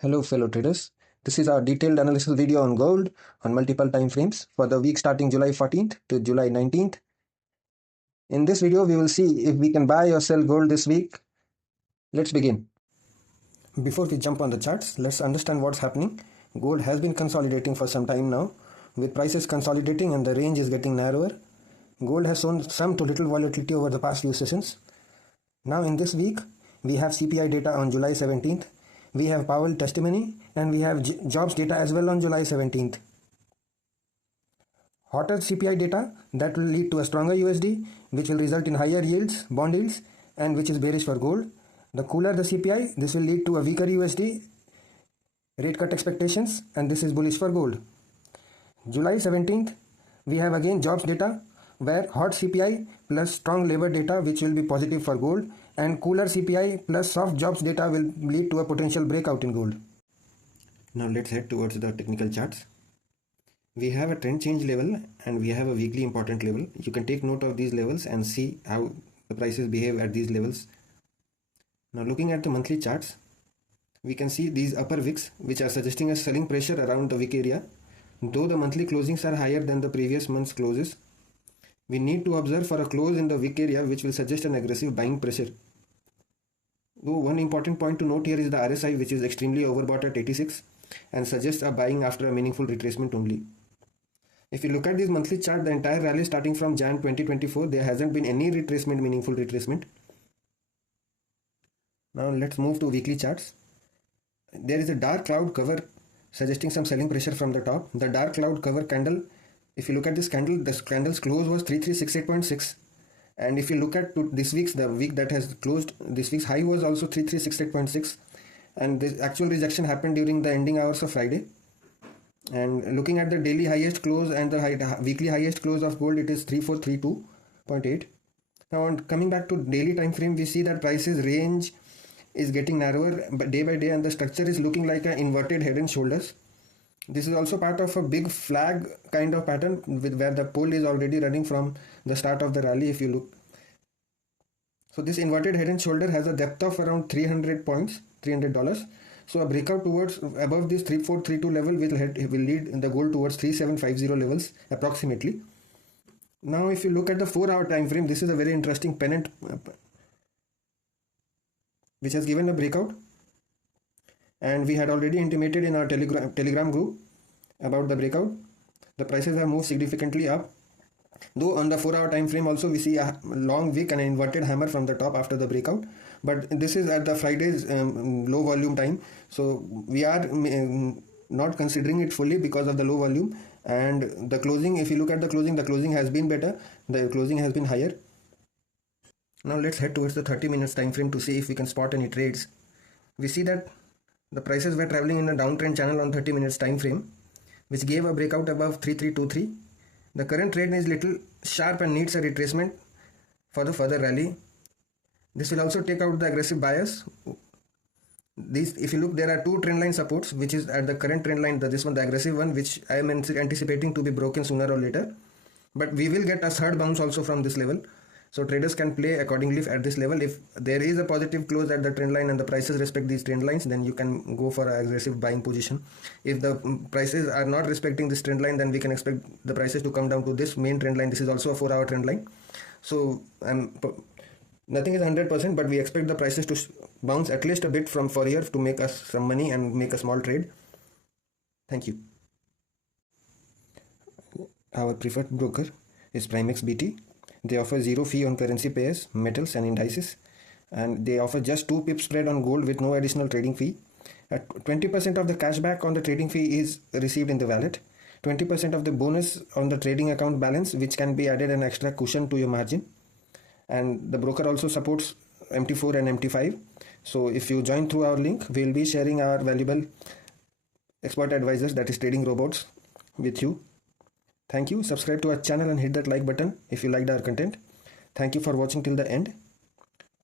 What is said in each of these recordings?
Hello fellow traders, this is our detailed analysis video on gold on multiple time frames for the week starting July 14th to July 19th. In this video we will see if we can buy or sell gold this week. Let's begin. Before we jump on the charts, let's understand what's happening. Gold has been consolidating for some time now, with prices consolidating and the range is getting narrower. Gold has shown some to little volatility over the past few sessions. Now in this week, we have CPI data on July 17th. We have Powell testimony and we have jobs data as well on July 17th. Hotter CPI data that will lead to a stronger USD, which will result in higher yields, bond yields, and which is bearish for gold. The cooler the CPI, this will lead to a weaker USD, rate cut expectations, and this is bullish for gold. July 17th, we have again jobs data where hot CPI plus strong labor data which will be positive for gold, and cooler CPI plus soft jobs data will lead to a potential breakout in gold. Now let's head towards the technical charts. We have a trend change level and we have a weekly important level. You can take note of these levels and see how the prices behave at these levels. Now looking at the monthly charts, we can see these upper wicks which are suggesting a selling pressure around the wick area. Though the monthly closings are higher than the previous month's closes, we need to observe for a close in the wick area which will suggest an aggressive buying pressure. Though one important point to note here is the RSI, which is extremely overbought at 86 and suggests a buying after a meaningful retracement only. If you look at this monthly chart, the entire rally starting from Jan 2024, there hasn't been any retracement, meaningful retracement. Now let's move to weekly charts. There is a dark cloud cover suggesting some selling pressure from the top. The dark cloud cover candle, if you look at this candle, the candle's close was 3368.6. And if you look at this week's, the week that has closed, this week's high was also 3368.6. And the actual rejection happened during the ending hours of Friday. And looking at the daily highest close and the weekly highest close of gold, it is 3432.8. Now coming back to daily time frame, we see that prices range is getting narrower day by day and the structure is looking like an inverted head and shoulders. This is also part of a big flag kind of pattern where the pole is already running from the start of the rally if you look. So this inverted head and shoulder has a depth of around 300 points, $300. So a breakout towards above this 3432 level will lead the gold towards 3750 levels approximately. Now if you look at the 4-hour time frame, this is a very interesting pennant which has given a breakout. And we had already intimated in our telegram group about the breakout. The prices have moved significantly up. Though on the 4-hour time frame also we see a long wick and an inverted hammer from the top after the breakout. But this is at the Friday's low volume time. So we are not considering it fully because of the low volume. And the closing, if you look at the closing has been better. The closing has been higher. Now let's head towards the 30 minutes time frame to see if we can spot any trades. We see that the prices were traveling in a downtrend channel on 30 minutes time frame, which gave a breakout above 3323. The current trend is little sharp and needs a retracement for the further rally. This will also take out the aggressive bias. If you look, there are two trend line supports, which is at the current trend line, this one, the aggressive one, which I am anticipating to be broken sooner or later. But we will get a third bounce also from this level. So traders can play accordingly at this level. If there is a positive close at the trend line and the prices respect these trend lines, then you can go for an aggressive buying position. If the prices are not respecting this trend line, then we can expect the prices to come down to this main trend line. This is also a 4-hour trend line. So nothing is 100%, but we expect the prices to bounce at least a bit from for here to make us some money and make a small trade. Thank you. Our preferred broker is Primex BT. They offer zero fee on currency pairs, metals and indices, and they offer just 2 pip spread on gold with no additional trading fee. At 20% of the cashback on the trading fee is received in the wallet. 20% of the bonus on the trading account balance, which can be added an extra cushion to your margin. And the broker also supports MT4 and MT5. So if you join through our link, we will be sharing our valuable expert advisors, that is trading robots, with you. Thank you. Subscribe to our channel and hit that like button if you liked our content. Thank you for watching till the end.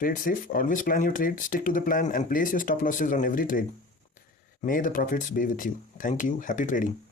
Trade safe. Always plan your trade, stick to the plan and place your stop losses on every trade. May the profits be with you. Thank you. Happy trading.